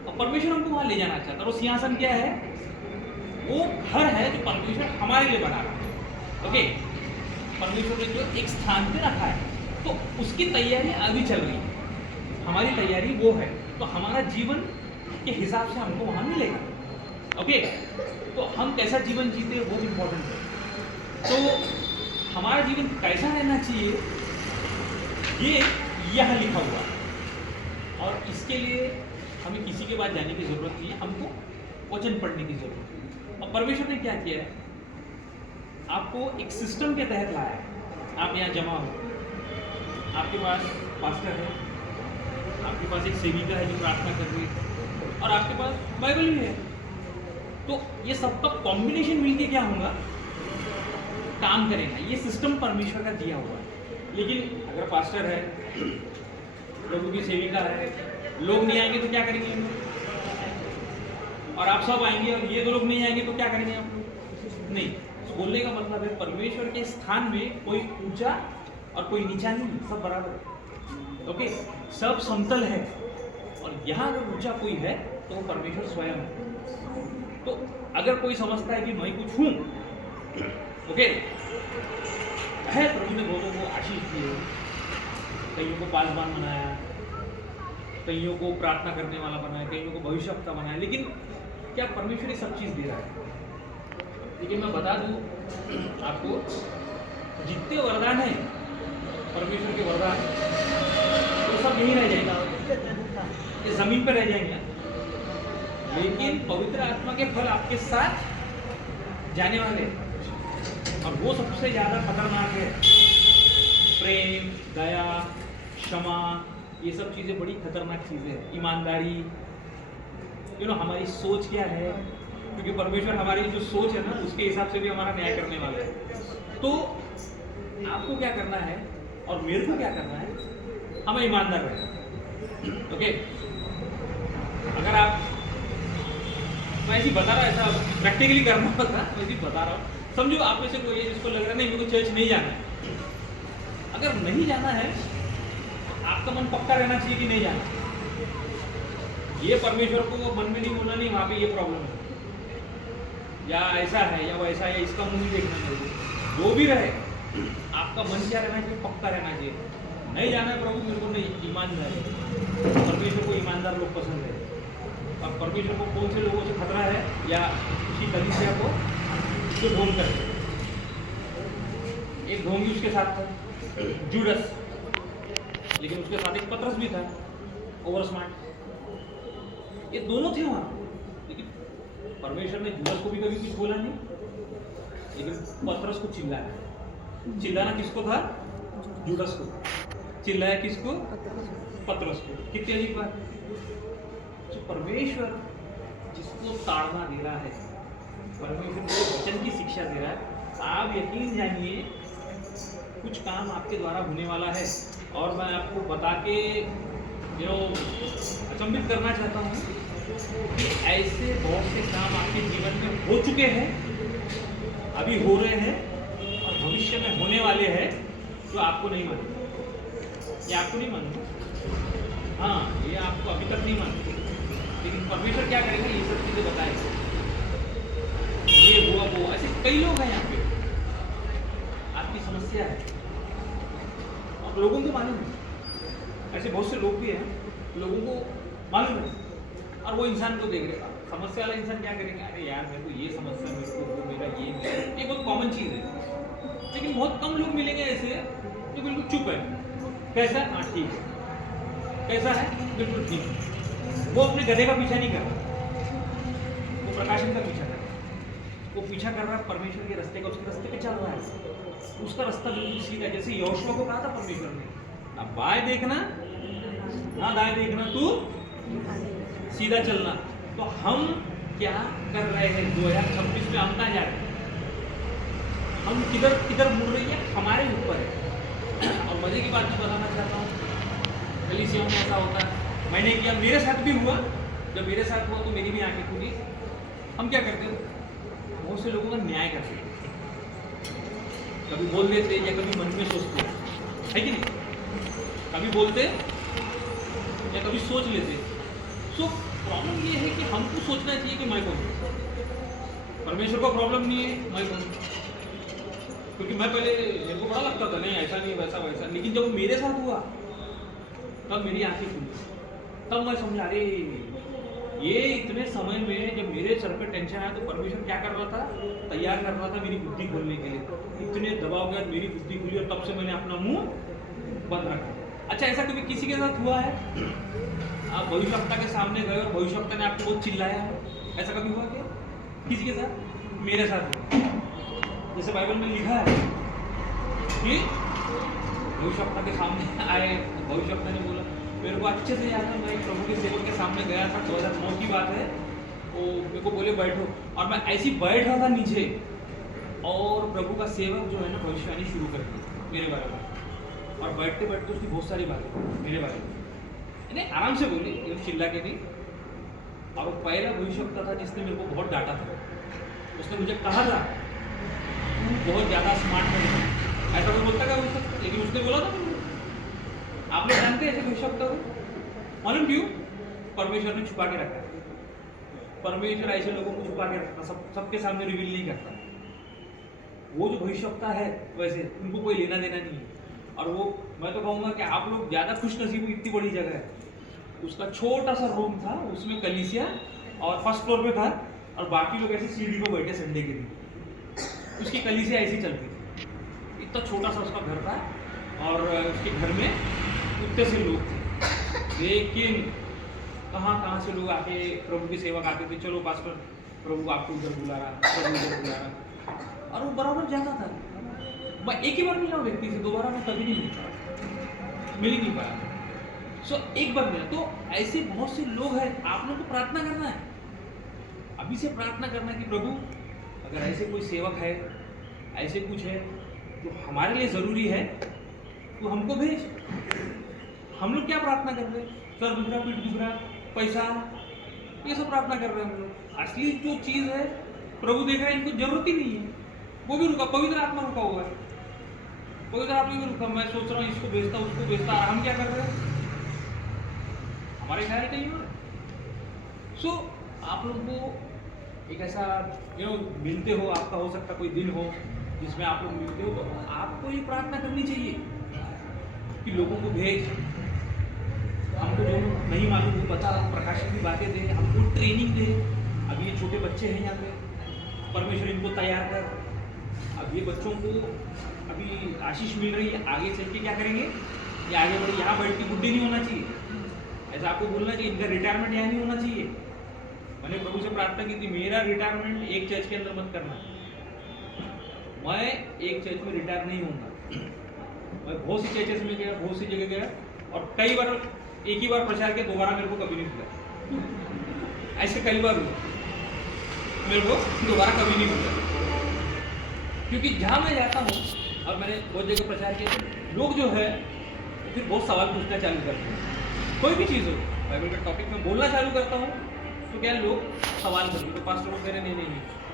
और परमेश्वर हमको वहाँ ले जाना चाहता है। और सिंहासन क्या है? वो घर है जो परमेश्वर हमारे लिए बना रहा है। ओके, परमेश्वर ने जो एक स्थान पे रखा है, तो उसकी तैयारी अभी चल रही है, हमारी तैयारी वो है। तो हमारा जीवन के हिसाब से हमको वहाँ मिलेगा। ओके, तो हम कैसा जीवन जीते हैं बहुत इंपॉर्टेंट है। तो हमारा जीवन कैसा रहना चाहिए ये यहाँ लिखा हुआ है, और इसके लिए हमें किसी के पास जाने की जरूरत नहीं है, हमको वचन पढ़ने की जरूरत है। और परमेश्वर ने क्या किया है? आपको एक सिस्टम के तहत लाया है। आप यहाँ जमा हो, आपके पास पास्टर है, आपके पास एक सेविका है जो प्रार्थना कर रही है, और आपके पास बाइबल भी है। तो ये सबका कॉम्बिनेशन मिलके क्या होगा, काम करेगा। ये सिस्टम परमेश्वर का दिया हुआ है। लेकिन अगर पास्टर है, लोगों की सेविका है, लोग नहीं आएंगे तो क्या करेंगे हम लोग? और आप सब आएंगे और ये दो लोग नहीं आएंगे तो क्या करेंगे आप लोग? नहीं। तो बोलने का मतलब है परमेश्वर के स्थान में कोई ऊंचा और कोई नीचा नहीं, सब बराबर है। ओके, सब समतल है। और यहाँ अगर ऊंचा कोई है तो वो परमेश्वर स्वयं है। तो अगर कोई समझता है कि मैं कुछ हूँ, ओके, है प्रभु ने बहुतों को आशीष दी है, कईयों को पासवान बनाया, कईयों को प्रार्थना करने वाला बनाया, कईयों को भविष्यवक्ता बनाया, लेकिन क्या परमेश्वर ये सब चीज़ दे रहा है? लेकिन मैं बता दूं आपको, जितने वरदान हैं परमेश्वर के वरदान, तो सब यहीं रह जाएंगे, ये जमीन पर रह जाएंगे। लेकिन पवित्र आत्मा के फल आपके साथ जाने वाले हैं, और वो सबसे ज़्यादा खतरनाक है। प्रेम, दया, क्षमा, ये सब चीज़ें बड़ी खतरनाक चीज़ें हैं। ईमानदारी, हमारी सोच क्या है, क्योंकि परमेश्वर हमारी जो सोच है ना उसके हिसाब से भी हमारा न्याय करने वाला है। तो आपको क्या करना है और मेरे को क्या करना है, हमें ईमानदार रहना। ओके, अगर आप, मैं ऐसी बता रहा, ऐसा प्रैक्टिकली करना होता, मैं ऐसी बता रहा हूँ। समझो आप में से कोई है जिसको लग रहा है नहीं मेरे को चर्च नहीं जाना है। अगर नहीं जाना है, आपका मन पक्का रहना चाहिए कि नहीं जाना। ये परमेश्वर को मन में नहीं बोलना, नहीं वहाँ पे ये प्रॉब्लम है, या ऐसा है या वैसा है, इसका मुंह नहीं देखना चाहिए। जो भी रहे, आपका मन क्या रहना चाहिए, पक्का रहना चाहिए। नहीं जाना है प्रभु मेरे को, नहीं, ईमानदार है। परमेश्वर को ईमानदार लोग पसंद है। और परमेश्वर को कौन से लोगों से खतरा है, या उसी कलीसिया को जो ढोंग करते। एक ढोंगी उसके साथ था, जूडस, लेकिन उसके साथ एक पतरस भी था, ओवर स्मार्ट। ये दोनों थे वहाँ, लेकिन परमेश्वर ने जूडस को भी कभी कुछ बोला नहीं, लेकिन पतरस को चिल्लाया। चिल्लाना किसको था? जूडस को। चिल्लाया किसको? पतरस को। कितनी अजीब बात। तो परमेश्वर जिसको ताड़ना दे रहा है, परमेश्वर को वचन की शिक्षा दे रहा है, आप यकीन जानिए कुछ काम आपके द्वारा होने वाला है। और मैं आपको बता के अचंभित करना चाहता हूँ कि ऐसे बहुत से काम आपके जीवन में हो चुके हैं, अभी हो रहे हैं, और भविष्य में होने वाले हैं, जो आपको नहीं मालूम। ये आपको नहीं मालूम, हाँ, ये आपको अभी तक नहीं मालूम, लेकिन परमेश्वर क्या करेगा, ये सब चीज़ें बताएगा। ये हुआ वो, ऐसे कई लोग हैं यहाँ पे, आपकी समस्या है और लोगों को मालूम है। ऐसे बहुत से लोग भी हैं, लोगों को मालूम है, और वो इंसान को देख रहे। समस्या वाला इंसान क्या करेगा, अरे यार मेरे को ये समस्या, मेरे को मेरा ये बहुत कॉमन चीज़ है। लेकिन बहुत कम लोग मिलेंगे ऐसे जो बिल्कुल चुप है। कैसा? हाँ ठीक है। कैसा है? बिल्कुल ठीक है। वो अपने गधे का पीछा नहीं कर रहा, वो प्रकाशन का पीछा कर रहा है। वो पीछा कर रहा है परमेश्वर के रास्ते का, उसके रास्ते पे चल रहा है। उसका रास्ता बिल्कुल सीधा, जैसे यहोशुआ को कहा था परमेश्वर ने, अब बाएं देखना ना दाएं देखना, तू सीधा चलना। तो हम क्या कर रहे हैं 2026 में? हम कहाँ जा रहे हैं? हम किधर किधर मुड़ रही है, हमारे ऊपर है। और मजे की बात मैं बताना चाहता हूँ, कलीसिया में ऐसा होता है, मैंने किया, मेरे साथ भी हुआ। जब मेरे साथ हुआ तो मेरी भी आंखें खुली। हम क्या करते हैं, बहुत से लोगों का न्याय करते हैं, कभी बोल देते या कभी मन में सोचते, है कि नहीं? कभी बोलते या कभी सोच लेते। सो प्रॉब्लम ये है कि हमको सोचना चाहिए कि मैं कौन हूँ। परमेश्वर को प्रॉब्लम नहीं है मैं कौन हूँ, क्योंकि मैं पहले, मेरे को बड़ा लगता था नहीं ऐसा नहीं वैसा वैसा, लेकिन जब मेरे साथ हुआ तब मेरी आंखें खुली, तब मैं समझा, अरे ये इतने समय में जब मेरे सर पे टेंशन आया तो परमेश्वर क्या कर रहा था, तैयार कर रहा था मेरी बुद्धि खोलने के लिए। इतने दबाव गया, मेरी बुद्धि खुली, और तब से मैंने अपना मुंह बंद रखा। अच्छा, ऐसा कभी किसी के साथ हुआ है? आप भविष्यवक्ता के सामने गए और भविष्यवक्ता ने आपको बहुत चिल्लाया है, ऐसा कभी हुआ क्या किसी के साथ? मेरे साथ। जैसे बाइबल में लिखा है कि भविष्यवक्ता के सामने आए। भविष्यवक्ता ने बोला, मेरे को अच्छे से याद है, मैं एक प्रभु के सेवक के सामने गया था, 2009 की बात है। वो मेरे को बोले बैठो, और मैं ऐसे ही बैठ रहा था नीचे, और प्रभु का सेवक जो है ना भविष्यवाणी शुरू कर दी मेरे बारे में। और बैठते बैठते उसकी बहुत सारी बातें मेरे बारे में, नहीं आराम से बोली, एकदम चिल्ला के नहीं। और वो पहला भविष्यवक्ता था जिसने मेरे को बहुत डांटा था। उसने मुझे कहा था तू बहुत ज़्यादा स्मार्ट है, ऐसा कोई बोलता क्या भविष्यवक्ता? लेकिन उसने बोला था मुझे। आप लोग जानते हैं ऐसे भविष्यवक्ता को? मालूम क्यों? परमेश्वर ने छुपा के रखा है। परमेश्वर ऐसे लोगों को छुपा के रखता, सबके सामने रिवील नहीं करता। वो जो भविष्यवक्ता है वैसे उनको कोई लेना देना नहीं है। और वो मैं तो कहूँगा कि आप लोग ज़्यादा खुश नसीब, इतनी बड़ी जगह है। उसका छोटा सा रूम था, उसमें कलीसिया और फर्स्ट फ्लोर पे था, और बाकी लोग ऐसे सीढ़ी पे बैठे संडे के दिन। उसकी कलीसिया ऐसी चलती थी, इतना छोटा सा उसका घर था, और उसके घर में उतने से लोग थे। लेकिन कहाँ से लोग आके प्रभु की सेवा करते थे, चलो पास्टर प्रभु आपको उधर बुला रहा, प्रभु उधर बुला रहा, और वो बराबर जाता था। मैं एक ही बार मिला व्यक्ति से, दोबारा मैं कभी नहीं मिल ही नहीं पाया। एक बार मिला। तो ऐसे बहुत से लोग हैं, आप लोग को प्रार्थना करना है, अभी से प्रार्थना करना है कि प्रभु अगर ऐसे कोई सेवक है, ऐसे कुछ है जो हमारे लिए ज़रूरी है, तो हमको भेज। हम लोग क्या प्रार्थना कर रहे हैं? सर दुखरा, पीठ दुखरा, पैसा, ये सब प्रार्थना कर रहे हैं हम लोग। असली जो चीज़ है प्रभु देख रहे हैं, इनको जरूरत ही नहीं है। वो भी रुका, पवित्र आत्मा रुका हुआ है, पवित्र आत्मा भी रुका। मैं सोच रहा हूँ इसको भेजता, उसको भेजता, और हम क्या कर रहे हैं? हमारे ख्याल कहीं और। आप लोग को एक ऐसा मिलते हो, आपका हो सकता कोई दिन हो जिसमें आप लोग मिलते हो, तो आपको ये प्रार्थना करनी चाहिए कि लोगों को भेज, हमको जो नहीं मालूम वो बता, प्रकाशन की बातें दे, हमको ट्रेनिंग दे। अभी ये छोटे बच्चे हैं यहाँ पे, परमेश्वर इनको तैयार कर। अब ये बच्चों को अभी आशीष मिल रही है, आगे चल के क्या करेंगे? ये आगे बढ़े, यहाँ बैठ के बुढ़े नहीं होना चाहिए। ऐसा आपको बोलना चाहिए, इनका रिटायरमेंट यहाँ नहीं होना चाहिए। मैंने प्रभु से प्रार्थना की थी, मेरा रिटायरमेंट एक चर्च के अंदर मत करना। मैं एक चर्च में रिटायर नहीं होऊंगा। मैं बहुत सी चर्चेस में गया, बहुत सी जगह गया, और कई बार एक ही बार प्रचार किया, दोबारा मेरे को कभी नहीं मिला। ऐसे कई बार हुआ, मेरे को दोबारा कभी नहीं मिला। क्योंकि जहाँ मैं जाता हूँ, और मैंने बहुत जगह प्रचार किया, तो लोग जो है फिर बहुत सवाल पूछना चालू करते हैं। कोई भी चीज़ हो, बाइबल के टॉपिक में बोलना चालू करता हूँ तो क्या लोग सवाल करते हैं, तो पास्टर लोग कह रहे नहीं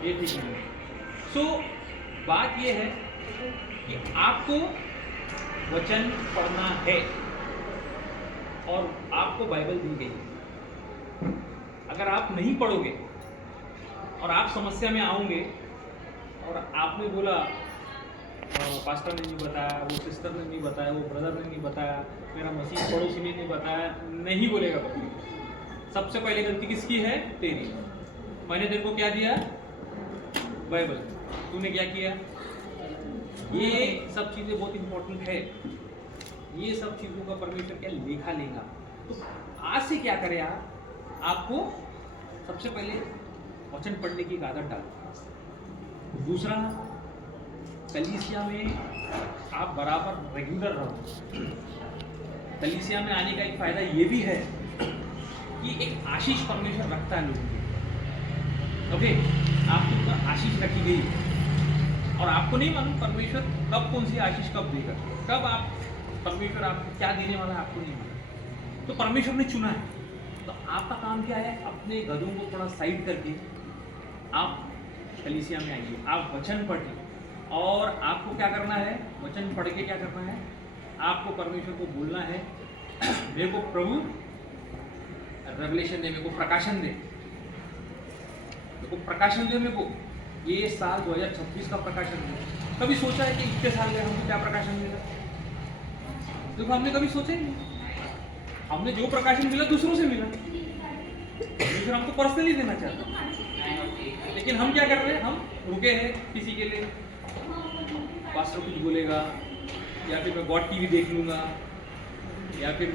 ये ठीक नहीं। बात ये है कि आपको वचन पढ़ना है, और आपको बाइबल दी गई। अगर आप नहीं पढ़ोगे और आप समस्या में आओगे, और आपने बोला पास्टर ने नहीं बताया, वो सिस्टर ने नहीं बताया, वो ब्रदर ने नहीं बताया, मेरा मसीह पड़ोसी ने नहीं बताया, नहीं बोलेगा कभी। सबसे पहले गलती किसकी है? तेरी। मैंने तेरे को क्या दिया? बाइबल। तूने क्या किया? ये सब चीज़ें बहुत इंपॉर्टेंट है। ये सब चीज़ों का परमेश्वर क्या लेखा लेगा। तो आज से क्या करें आपको सबसे पहले वचन पढ़ने की आदत डालो। दूसरा, कलीसिया में आप बराबर रेगुलर रहो। कलीसिया में आने का एक फ़ायदा ये भी है कि एक आशीष परमेश्वर रखता है लोगों की। ओके, आपके ऊपर आशीष रखी गई, और आपको नहीं मालूम परमेश्वर कब कौन सी आशीष कब देगा, कब आप परमेश्वर आपको क्या देने वाला है आपको नहीं मालूम। तो परमेश्वर ने चुना है, तो आपका काम क्या है? अपने गधों को थोड़ा साइड करके आप कलीसिया में आइए, आप वचन पढ़िए। और आपको क्या करना है? वचन पढ़ के क्या करना है? आपको परमेश्वर को बोलना है, मेरे को प्रभु रेवलेशन दे, मेरे को प्रकाशन दे, मेरे को प्रकाशन दे, मेरे को ये साल 2026 का प्रकाशन दे। कभी सोचा है कि इतने साल गए हमको क्या प्रकाशन मिला? देखो, हमने कभी सोचा ही नहीं। हमने जो प्रकाशन मिला दूसरों से मिला, फिर हमको पर्सनली देना चाहता है। लेकिन हम क्या कर रहे हैं? हम रुके हैं किसी के लिए, पास्टर कुछ बोलेगा, या फिर मैं गॉड टीवी देख लूँगा, या फिर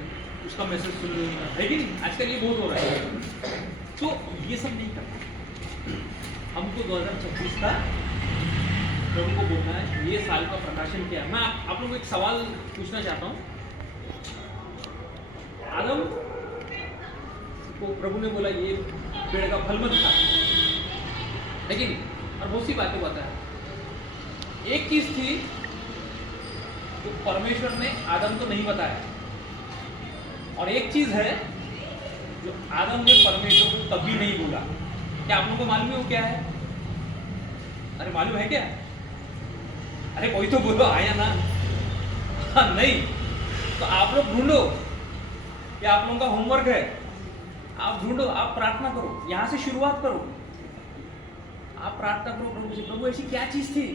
उसका मैसेज सुन लूँगा, है कि नहीं? आजकल ये बहुत हो रहा है। तो ये सब नहीं करना। हमको 2026 का प्रभु को बोलना है ये साल का प्रकाशन क्या है। मैं आप लोगों को एक सवाल पूछना चाहता हूँ। आदम को प्रभु ने बोला ये पेड़ का फल मत खा, लेकिन और बहुत सी बातें बताया। एक चीज थी जो परमेश्वर ने आदम को नहीं बताया, और एक चीज है जो आदम ने परमेश्वर को कभी नहीं बोला। क्या आप लोगों को मालूम है वो क्या है? अरे मालूम है क्या? अरे कोई तो बोलो, आया ना? हाँ, नहीं तो आप लोग ढूंढो। क्या आप लोगों का होमवर्क है? आप ढूंढो, आप प्रार्थना करो, यहां से शुरुआत करो। आप प्रार्थना करो प्रभु से, प्रभु ऐसी क्या चीज थी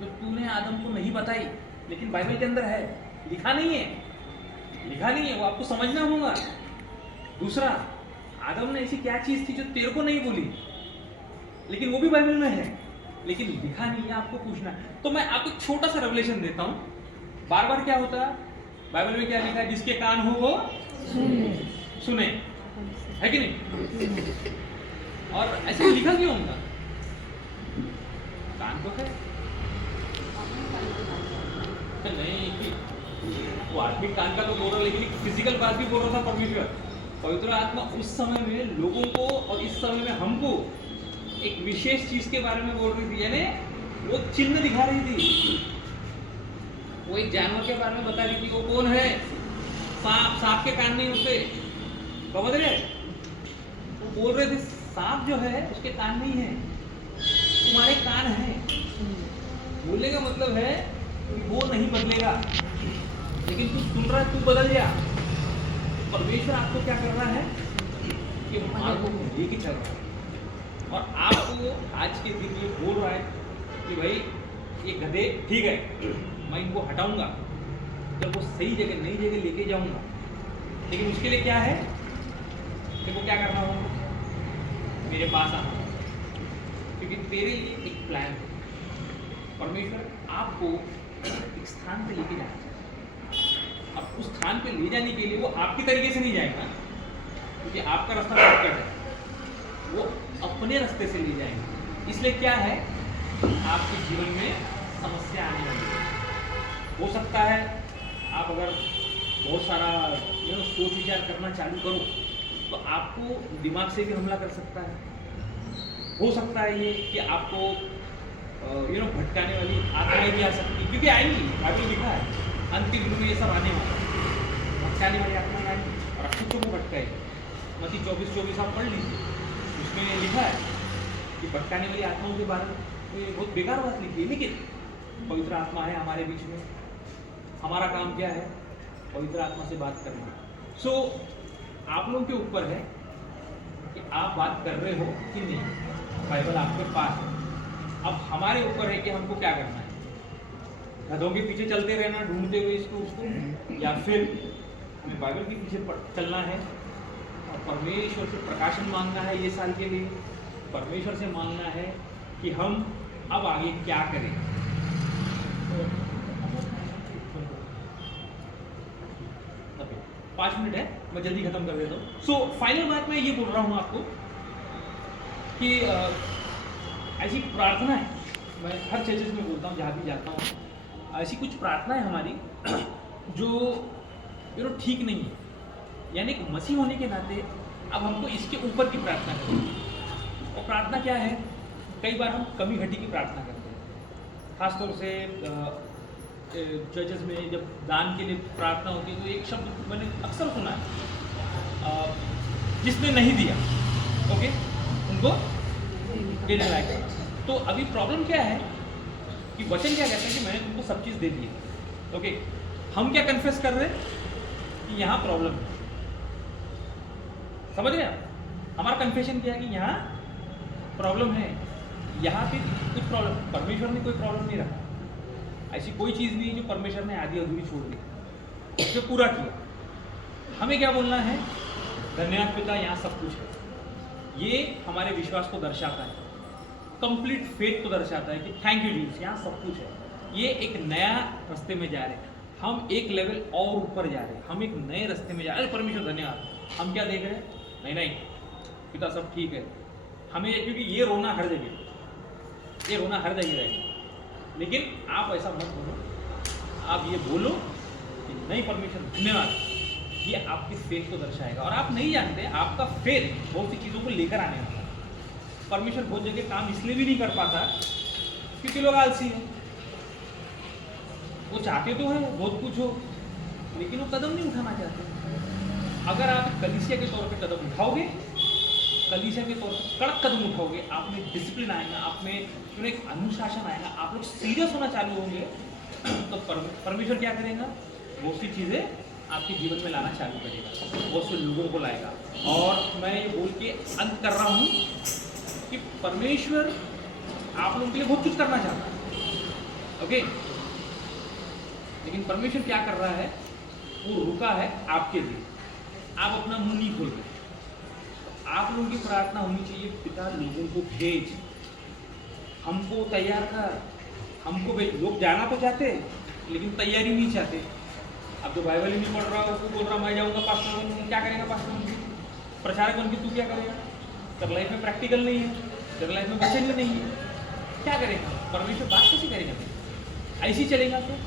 जो तूने आदम को नहीं बताई, लेकिन बाइबल के अंदर है, लिखा नहीं है, लिखा नहीं है, वो आपको समझना होगा। दूसरा, आदम ने ऐसी क्या चीज थी जो तेरे को नहीं बोली, लेकिन वो भी बाइबल में है, लेकिन लिखा नहीं है, आपको पूछना है। तो मैं आपको एक छोटा सा रेवलेशन देता हूं। बार बार क्या होता है बाइबल में, क्या लिखा है? जिसके कान हो वो सुने, है कि नहीं? और ऐसे लिखा क्यों होगा? कान तो है नहीं कि वो आत्मिक कान का तो बोल रहा, लेकिन फिजिकल बात भी बोल रहा था परमेश्वर। पवित्र आत्मा उस समय में लोगों को और इस समय में हमको एक विशेष चीज के बारे में बोल रही थी, यानी वो चिन्ह दिखा रही थी। वो एक जानवर के बारे में बता रही थी। वो कौन है? सांप। सांप के कान नहीं होते, समझ रहे? वो बोल रहे थे सांप जो है उसके कान नहीं है, तुम्हारे कान है। बोलने का मतलब है वो नहीं बदलेगा, लेकिन तू सुन रहा है, तू बदल जा। परमेश्वर आपको क्या कर रहा है कि मार्गों को लेके चल रहा है, और आपको आज के दिन ये बोल रहा है कि भाई ये गधे ठीक है, मैं इनको हटाऊंगा, जब वो सही जगह नई जगह लेके जाऊंगा, लेकिन उसके लिए क्या है? देखो क्या करना होगा, मेरे पास आना होगा, क्योंकि तेरे लिए एक प्लान है। परमेश्वर आपको एक स्थान पे लेके जाना चाहता है। अब उस स्थान पे ले जाने के लिए वो आपकी तरीके से नहीं जाएगा, क्योंकि आपका रास्ता शॉर्टकट है, वो अपने रास्ते से ले जाएंगे। इसलिए क्या है, आपके जीवन में समस्या आने वाली है। हो सकता है आप अगर बहुत सारा सोच विचार करना चालू करो तो आपको दिमाग से भी हमला कर सकता है। हो सकता है ये कि आपको भटकाने वाली आत्माएं भी आ सकती, क्योंकि आएंगी, बाइबल लिखा है अंतिम दिन में ये सब आने वाला है। भटकाने वाली आत्माएं आएंगी और खुद को भटकाएगी। मत्ती 24:24 आप पढ़ लीजिए, उसमें लिखा है कि भटकाने वाली आत्माओं के बारे में बहुत बेकार बात लिखी है, लेकिन पवित्र आत्मा है हमारे बीच में। हमारा काम क्या है? पवित्र आत्मा से बात करना। सो आप लोगों के ऊपर है कि आप बात कर रहे हो कि नहीं। बाइबल आपके पास है, अब हमारे ऊपर है कि हमको क्या करना है। गधों के पीछे चलते रहना, ढूंढते हुए इसको उसको, या फिर हमें बाइबल के पीछे चलना है और परमेश्वर से प्रकाशन मांगना है ये साल के लिए। परमेश्वर से मांगना है कि हम अब आगे क्या करें। 5 मिनट है, मैं जल्दी खत्म कर देता हूँ। सो फाइनल बात मैं ये बोल रहा हूँ आपको कि ऐसी प्रार्थना है, मैं हर चर्चेस में बोलता हूँ, जहाँ भी जाता हूँ, ऐसी कुछ प्रार्थना है हमारी जो ठीक नहीं है। यानी एक मसीह होने के नाते अब हमको इसके ऊपर की प्रार्थना करनी है। और प्रार्थना क्या है? कई बार हम कमी घटी की प्रार्थना करते हैं, खासतौर से चर्चेस में जब दान के लिए प्रार्थना होती है तो एक शब्द मैंने अक्सर सुना है, जिसने नहीं दिया ओके उनको देने लायक। तो अभी प्रॉब्लम क्या है कि वचन क्या कहता है कि मैंने तुमको सब चीज़ दे दी है। ओके, हम क्या कन्फेस कर रहे हैं कि यहाँ प्रॉब्लम है। समझ रहे आप? हमारा कन्फेशन क्या है कि यहाँ प्रॉब्लम है, यहाँ पे कुछ प्रॉब्लम। परमेश्वर ने कोई प्रॉब्लम नहीं रखा, ऐसी कोई चीज़ नहीं जो परमेश्वर ने आधी अधूरी छोड़ दी, जो पूरा किया। हमें क्या बोलना है? धन्यवाद पिता, यहाँ सब कुछ है। ये हमारे विश्वास को दर्शाता है, कंप्लीट फेथ को दर्शाता है कि थैंक यू जीसस, यहाँ सब कुछ है। ये एक नया रास्ते में जा रहे हैं, हम एक लेवल और ऊपर जा रहे हैं, हम एक नए रास्ते में जा रहे हैं। परमेश्वर धन्यवाद। हम क्या देख रहे हैं? नहीं पिता सब ठीक है। हमें क्योंकि ये रोना हर जगह रहेगा, लेकिन आप ऐसा मत बोलो, आप ये बोलो कि नहीं परमेश्वर धन्यवाद, ये आपकी फेथ को दर्शाएगा। और आप नहीं जानते आपका फेथ बहुत सी चीज़ों को लेकर आने वाला है। परमेश्वर बहुत जगह काम इसलिए भी नहीं कर पाता क्योंकि लोग आलसी हैं। वो चाहते तो है बहुत कुछ हो, लेकिन वो कदम नहीं उठाना चाहते। अगर आप कलीसिया के तौर पे कदम उठाओगे, कलीसिया के तौर पे कड़क कदम उठाओगे, आप में डिसिप्लिन आएगा, आप में एक अनुशासन आएगा, आप लोग सीरियस होना चालू होंगे, तो परमेश्वर क्या करेगा, बहुत सी चीज़ें आपके जीवन में लाना चालू करेगा, बहुत से लोगों को लाएगा। और मैं ये बोल के अंत कर रहा हूँ कि परमेश्वर आप लोगों के लिए बहुत कुछ करना चाहता है, ओके। लेकिन परमेश्वर क्या कर रहा है, वो रुका है आपके लिए। आप अपना मुंह नहीं खोल रहे। आप लोगों की प्रार्थना होनी चाहिए, पिता लोगों को भेज, हमको तैयार कर, हमको भेज। लोग जाना तो चाहते लेकिन तैयारी नहीं चाहते। अब जो बाइबल ही नहीं पढ़ रहा उसको बोल रहा मैं जाऊँगा पास्टर बनूंगा, क्या करेगा पास्टर बन के? प्रचारक बन के तू क्या करेगा? तेरे लाइफ में प्रैक्टिकल नहीं है, तेरे लाइफ में वचन ही नहीं है, क्या करेगा? परमेश्वर बात कैसे करेगा? ऐसे ही चलेगा तो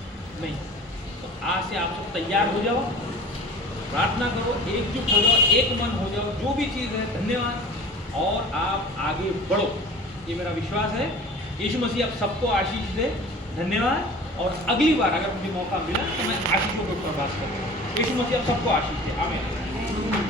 नहीं। तो आज से आप सब तैयार हो जाओ, प्रार्थना करो, एकजुट हो जाओ, एक मन हो जाओ, जो भी चीज़ है धन्यवाद, और आप आगे बढ़ो, ये मेरा विश्वास है। यीशु मसीह आप सबको आशीष दे। धन्यवाद। और अगली बार अगर मुझे मौका मिला तो मैं आशीषों के ऊपर बात करूँगा। यीशु मसीह आप सबको आशीष दे। आमीन।